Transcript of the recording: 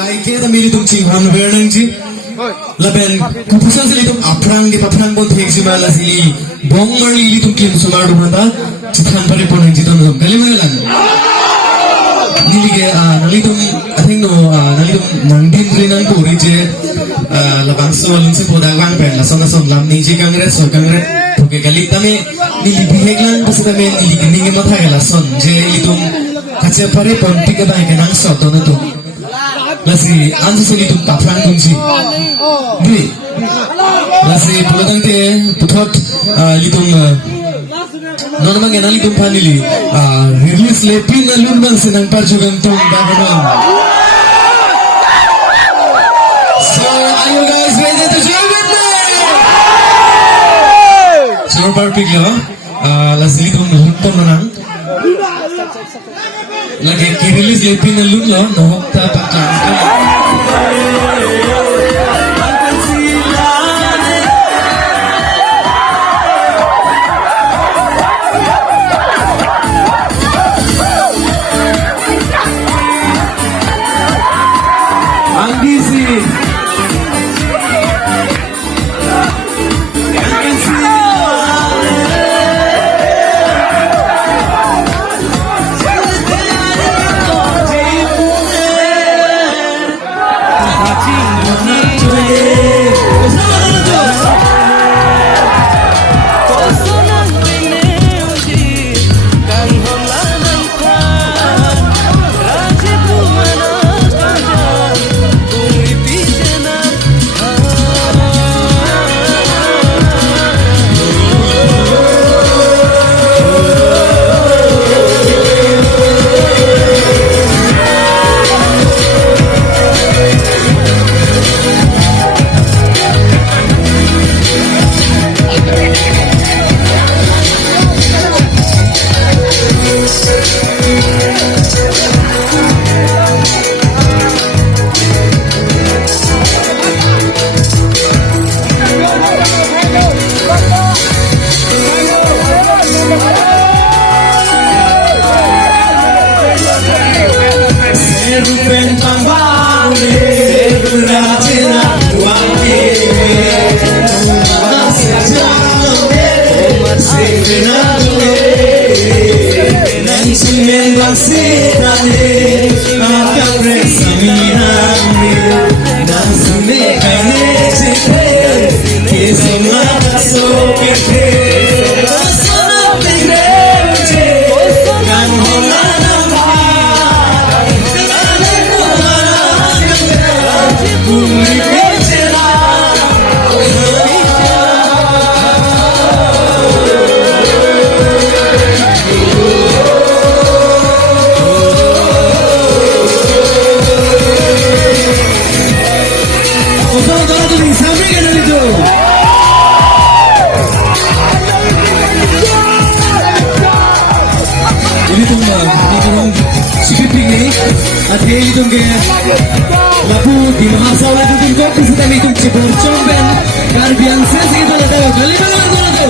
Kaiknya tapi itu cinghan bernang sih. Laben keputusan sih itu aprang bon thek malah sih bong mari itu kim sumar rumah citan pada pon citan itu kali mana kan? Nili ke nali itu I think no nali itu nangdin rinang tu rice labang soalun se poda gang pen la sona son lam nije kangret oke kali tame nili biheglan pas tame nili keninge matha gela son je itu kaca pare pon tika bai ke nang so tono tu lasi anju sini tu tapran kunci bi lasi pulang te puthot litum non mang enali tum panili release lepin alun bang senang parjugam tum bagan. So are you guys ready to join with me? Semua parpik lo, lasi litum lumpon menang. Lagi release lepin alun lo, nohok ta pakar. Labu di mahasiswa itu tim kopi setelah itu cebur comben karbian sesi itu ada kali mana tu.